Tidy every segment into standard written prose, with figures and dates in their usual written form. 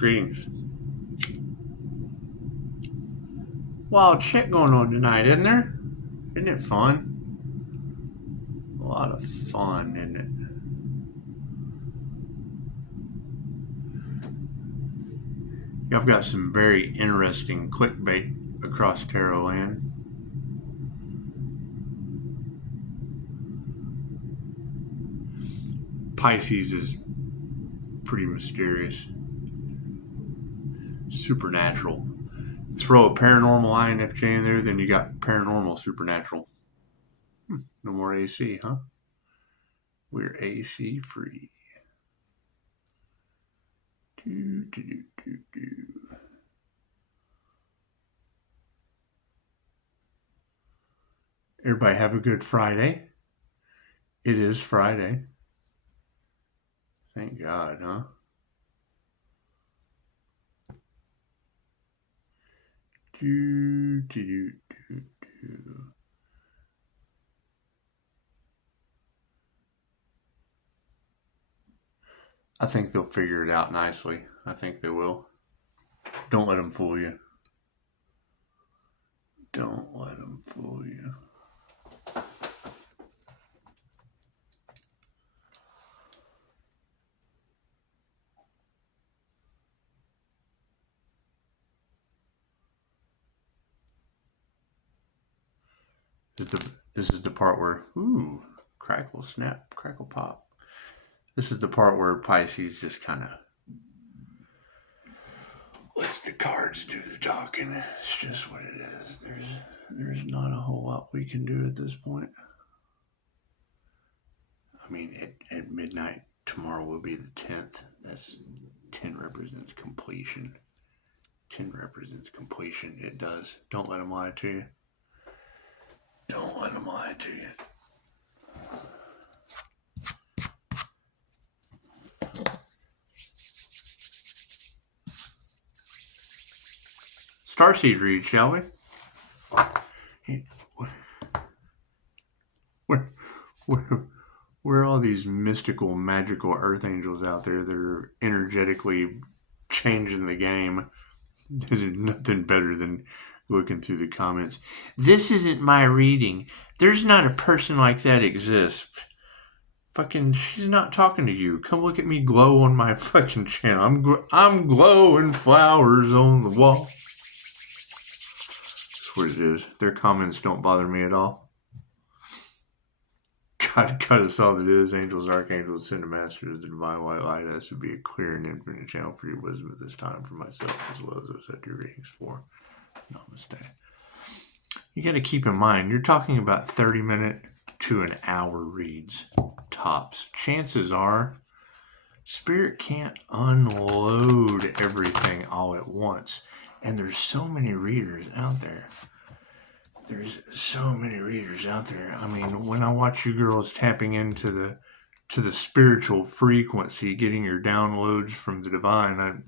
Greetings. Wild shit going on tonight, isn't there? Isn't it fun? A lot of fun, isn't it? I've got some very interesting clickbait across tarot land. Pisces is pretty mysterious. Supernatural. Throw a paranormal INFJ in there, then you got paranormal supernatural. No more AC, huh? We're AC free. Everybody have a good Friday. It is Friday. Thank God, huh? I think they'll figure it out nicely. I think they will. Don't let them fool you. Don't let them fool you. This is the part where, ooh, crackle, snap, crackle, pop. This is the part where Pisces just kind of lets the cards do the talking. It's just what it is. There's not a whole lot we can do at this point. I mean, at midnight tomorrow will be the 10th. That's 10 represents completion. 10 represents completion. It does. Don't let them lie to you. Don't let them lie to you. Starseed read, shall we? Where are all these mystical, magical earth angels out there that are energetically changing the game? There's nothing better than looking through the comments. This isn't my reading. There's not a person like that exists. Fucking, she's not talking to you. Come look at me glow on my fucking channel. I'm glowing flowers on the wall. That's what it is. Their comments don't bother me at all. God us all that is. Angels, archangels, send a master of the divine white light. Has to be a clear and infinite channel for your wisdom at this time for myself as well as those that do readings for. Namaste. You got to keep in mind, you're talking about 30-minute to an hour reads, tops. Chances are, Spirit can't unload everything all at once. And there's so many readers out there. I mean, when I watch you girls tapping into the spiritual frequency, getting your downloads from the divine,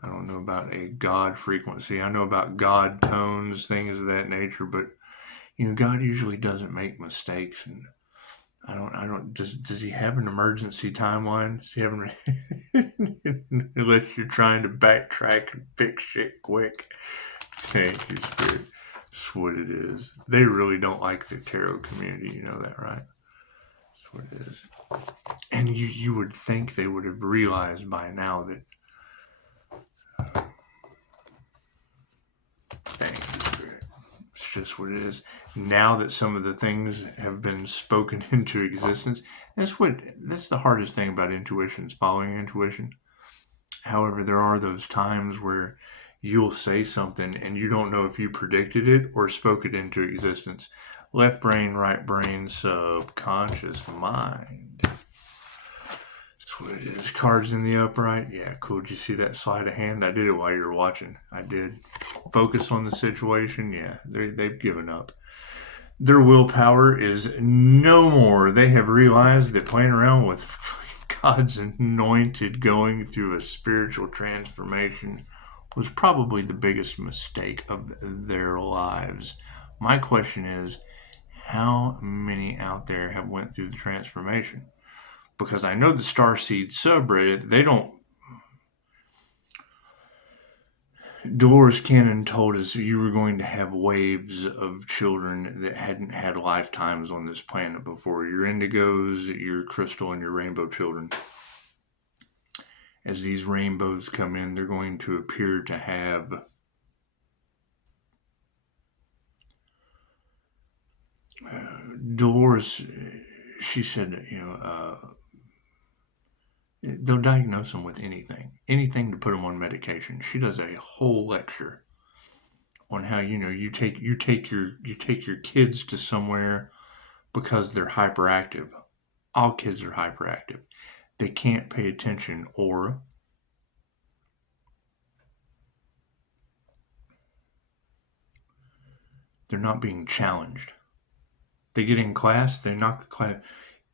I don't know about a God frequency. I know about God tones, things of that nature, but God usually doesn't make mistakes, and I don't. Does he have an emergency timeline? Does he have unless you're trying to backtrack and fix shit quick? Thank you, Spirit. That's what it is. They really don't like the tarot community. You know that, right? That's what it is. And you would think they would have realized by now that. Thank you, Spirit. It's just what it is. Now that some of the things have been spoken into existence, that's the hardest thing about intuition, is following intuition. However, there are those times where you'll say something and you don't know if you predicted it or spoke it into existence. Left brain, right brain, subconscious mind. That's what it is. Cards in the upright. Yeah, cool. Did you see that sleight of hand? I did it while you were watching. I did. Focus on the situation. Yeah, they've given up. Their willpower is no more. They have realized that playing around with God's anointed, going through a spiritual transformation, was probably the biggest mistake of their lives. My question is, how many out there have went through the transformation? Because I know the Starseed subreddit, they don't Dolores Cannon told us you were going to have waves of children that hadn't had lifetimes on this planet before. Your indigos, your crystal, and your rainbow children. As these rainbows come in, they're going to appear to have Dolores, she said, they'll diagnose them with anything to put them on medication. She does a whole lecture on how you take your kids to somewhere because they're hyperactive. All kids are hyperactive. They can't pay attention, or they're not being challenged. They get in class, they knock the class.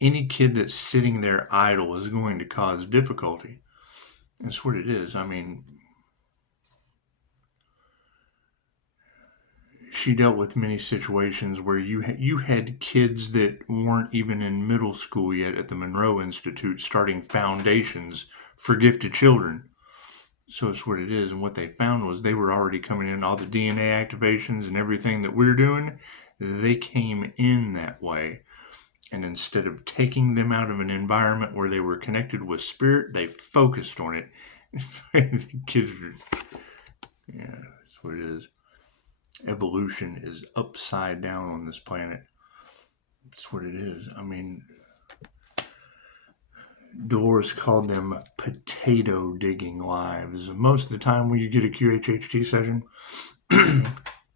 Any kid that's sitting there idle is going to cause difficulty. That's what it is. I mean, she dealt with many situations where you had kids that weren't even in middle school yet at the Monroe Institute starting foundations for gifted children. So it's what it is. And what they found was they were already coming in, all the DNA activations and everything that we're doing, they came in that way. And instead of taking them out of an environment where they were connected with spirit, they focused on it. The kids are, yeah, that's what it is. Evolution is upside down on this planet. That's what it is. I mean, Dolores called them potato digging lives. Most of the time when you get a QHHT session,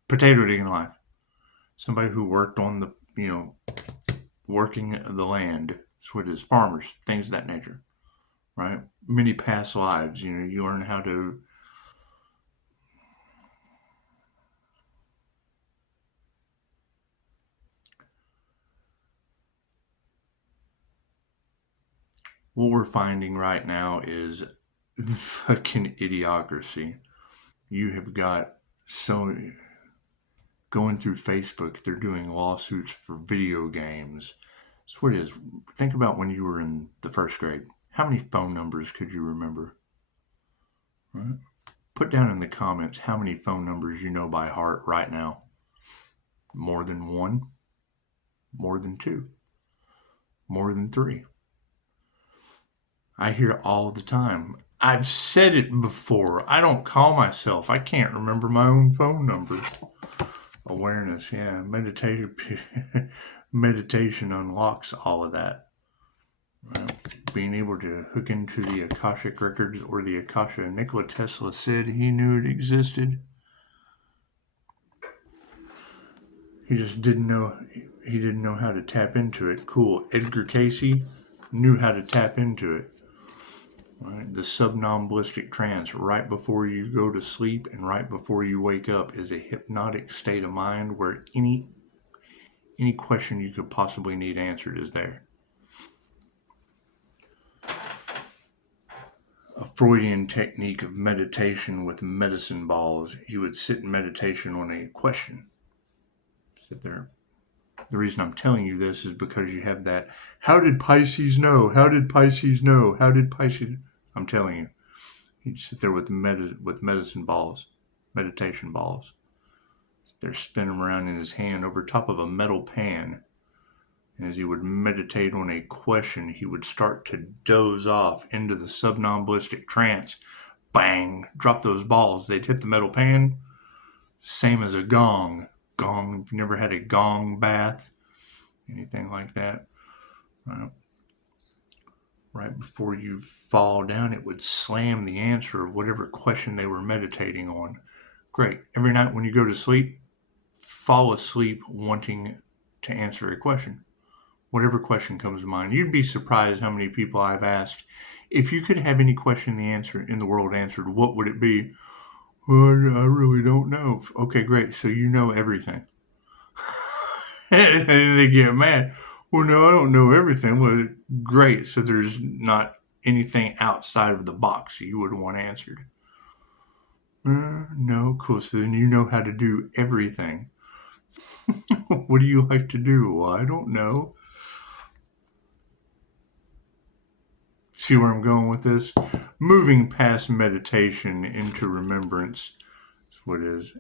potato digging life. Somebody who worked on the, working the land. That's what it is. Farmers, things of that nature, right? Many past lives. You learn how to what we're finding right now is fucking idiocracy. You have got going through Facebook, they're doing lawsuits for video games. That's what it is. Think about when you were in the first grade. How many phone numbers could you remember? Right? Put down in the comments how many phone numbers you know by heart right now. More than one? More than two? More than three? I hear all the time. I've said it before. I don't call myself. I can't remember my own phone number. Awareness, yeah. Meditation unlocks all of that. Being able to hook into the Akashic records or the Akasha. Nikola Tesla said he knew it existed. He just didn't know. He didn't know how to tap into it. Cool. Edgar Cayce knew how to tap into it. Right? The somnambulistic trance right before you go to sleep and right before you wake up is a hypnotic state of mind where any question you could possibly need answered is there. A Freudian technique of meditation with medicine balls. He would sit in meditation on a question. Sit there. The reason I'm telling you this is because you have that, how did Pisces know? How did Pisces know? How did Pisces... I'm telling you. He'd sit there with medicine balls, meditation balls. They're spinning around in his hand over top of a metal pan. And as he would meditate on a question, he would start to doze off into the somnambulistic trance. Bang! Drop those balls. They'd hit the metal pan. Same as a gong. Gong. If you never had a gong bath, anything like that, right before you fall down, it would slam the answer of whatever question they were meditating on. Great. Every night when you go to sleep, fall asleep wanting to answer a question. Whatever question comes to mind. You'd be surprised how many people I've asked, if you could have any question in the world answered, what would it be? Well, I really don't know. Okay, great. So you know everything. And they get mad. Well, no, I don't know everything. Well, great. So there's not anything outside of the box you would want answered. No, cool. So then you know how to do everything. What do you like to do? Well, I don't know. See where I'm going with this? Moving past meditation into remembrance. That's what it is.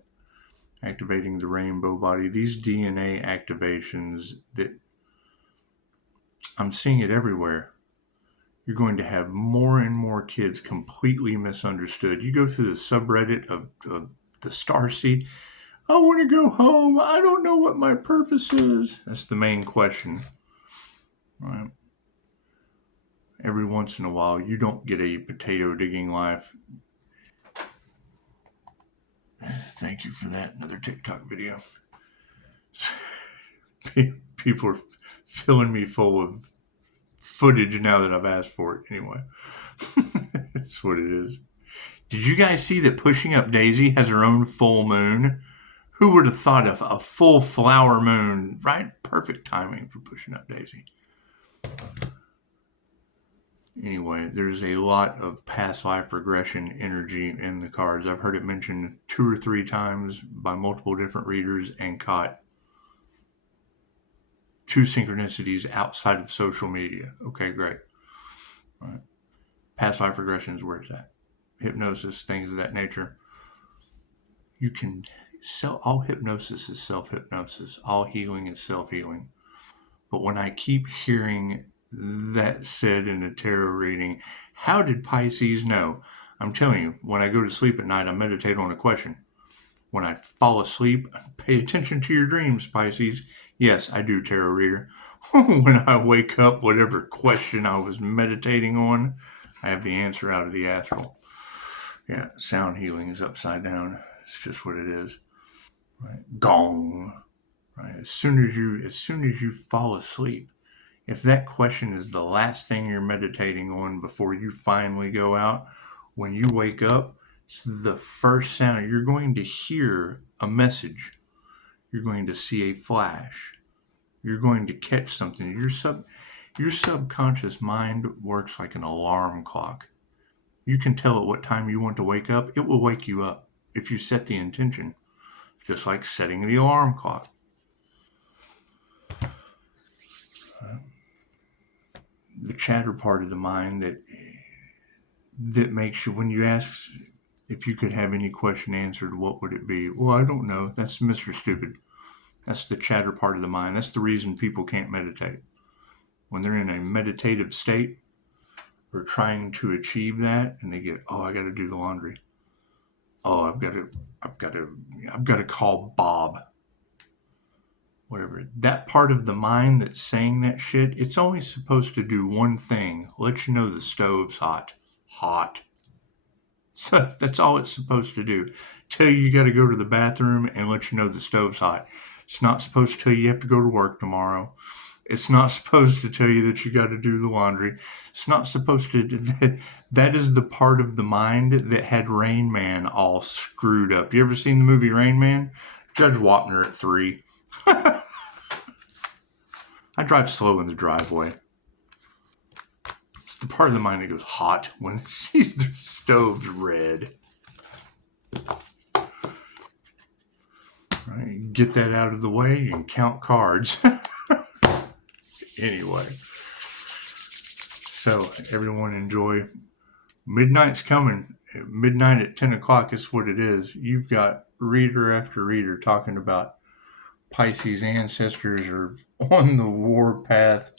Activating the rainbow body. These DNA activations, that I'm seeing it everywhere. You're going to have more and more kids completely misunderstood. You go through the subreddit of the Starseed. I want to go home. I don't know what my purpose is. That's the main question. Right? Every once in a while, you don't get a potato digging life. Thank you for that. Another TikTok video. People are filling me full of footage now that I've asked for it. Anyway, that's what it is. Did you guys see that Pushing Up Daisy has her own full moon? Who would have thought of a full flower moon? Right? Perfect timing for Pushing Up Daisy. Anyway, there's a lot of past life regression energy in the cards. I've heard it mentioned 2 or 3 times by multiple different readers and caught 2 synchronicities outside of social media. Okay, great. All right. Past life regression is where it's at. Hypnosis, things of that nature. You can all hypnosis is self-hypnosis. All healing is self-healing. But when I keep hearing that said in a tarot reading, how did Pisces know? I'm telling you, when I go to sleep at night, I meditate on a question. When I fall asleep, pay attention to your dreams, Pisces. Yes, I do, tarot reader. When I wake up, whatever question I was meditating on, I have the answer out of the astral. Yeah, sound healing is upside down. It's just what it is. Right? Gong. Right? As soon as you fall asleep, if that question is the last thing you're meditating on before you finally go out, when you wake up, it's the first sound. You're going to hear a message. You're going to see a flash. You're going to catch something. Your subconscious mind works like an alarm clock. You can tell it what time you want to wake up. It will wake you up if you set the intention, just like setting the alarm clock. The chatter part of the mind that makes you, when you ask if you could have any question answered, what would it be? Well, I don't know. That's Mr. Stupid. That's the chatter part of the mind. That's the reason people can't meditate. When they're in a meditative state or trying to achieve that, and they get, oh, I got to do the laundry. Oh, I've got to call Bob. Whatever. That part of the mind that's saying that shit, it's only supposed to do one thing: let you know the stove's hot. Hot. So that's all it's supposed to do. Tell you got to go to the bathroom and let you know the stove's hot. It's not supposed to tell you have to go to work tomorrow. It's not supposed to tell you that you got to do the laundry. It's not supposed to do that. That is the part of the mind that had Rain Man all screwed up. You ever seen the movie Rain Man? Judge Wapner at 3. I drive slow in the driveway. It's the part of the mind that goes hot when it sees the stove's red. Right, get that out of the way and count cards. Anyway, so everyone enjoy. Midnight's coming. Midnight at 10 o'clock is what it is. You've got reader after reader talking about Pisces ancestors are on the war path,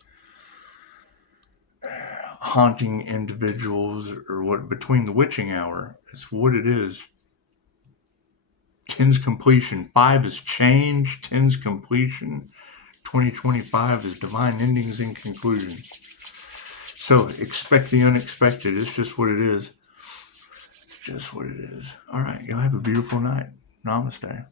haunting individuals, or what, between the witching hour. It's what it is. 10's completion. 5 is change. 10's completion. 2025 is divine endings and conclusions. So expect the unexpected. It's just what it is. It's just what it is. All right. Y'all have a beautiful night. Namaste.